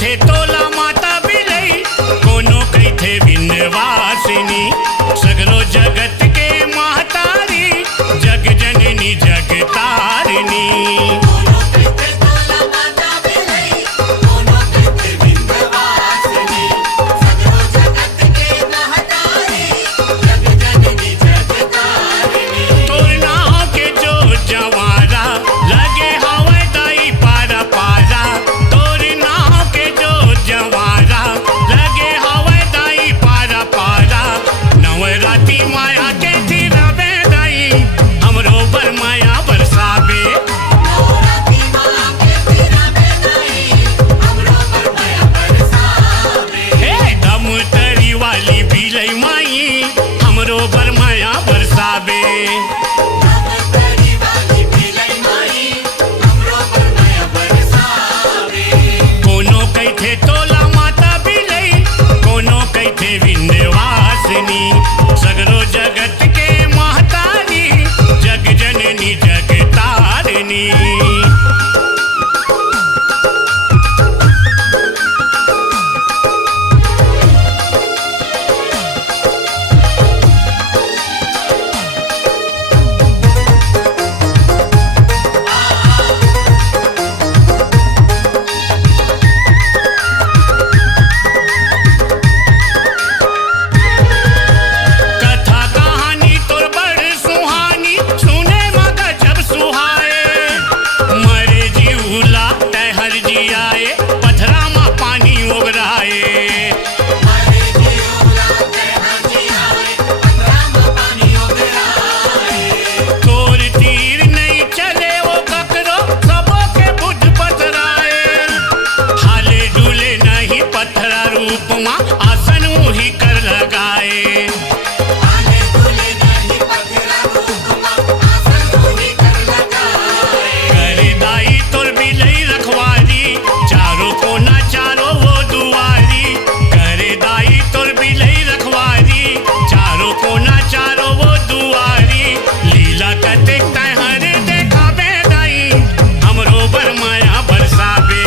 थे तोला माता बिलई, कोनो कई थे विंध्यवासिनी। सगरो जगत के महतारी, जग जननी जग तारिणी। सगरो जगत के महतारी, जग जननी जग तारिणी। आसन मुही कर लगाए, करे दाई तोर बिलई रखवारी, चारों कोना चारों वो दुआरी। करे दाई तोर बिलई रखवारी, चारों कोना चारों वो दुआरी। लीला कते तहर देखावे दाई, हमरो बर माया बरसावे।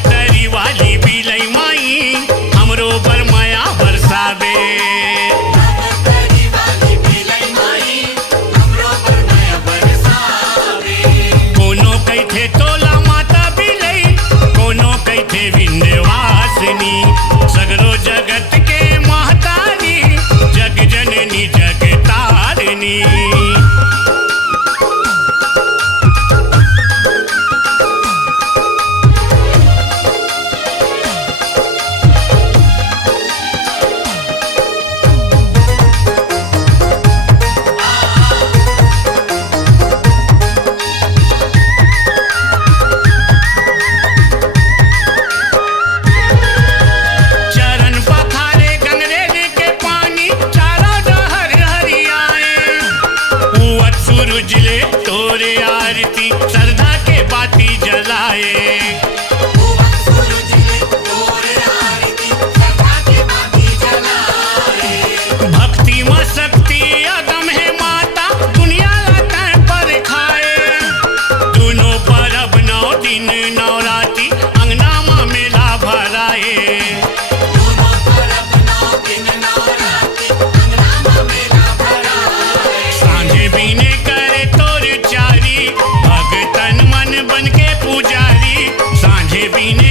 तरी वाली बिलई माई, हमरो बर माया बरसावे। कोनो कई थे तोला माता बिलई, कोनो कई थे विंध्यवासिनी। सगरो जगत के महतारी, जग जननी जग तारिणी। जिले तोरे आरती, श्रद्धा के बाती जलाए। भक्ति में शक्ति अगम है माता, दुनिया लाता पर खाए। दोनों परब 9 दिन नवराती, अंगना में मेला भराए। सांझे बीने भगतन मन बन के पुजारी, सांझे बीने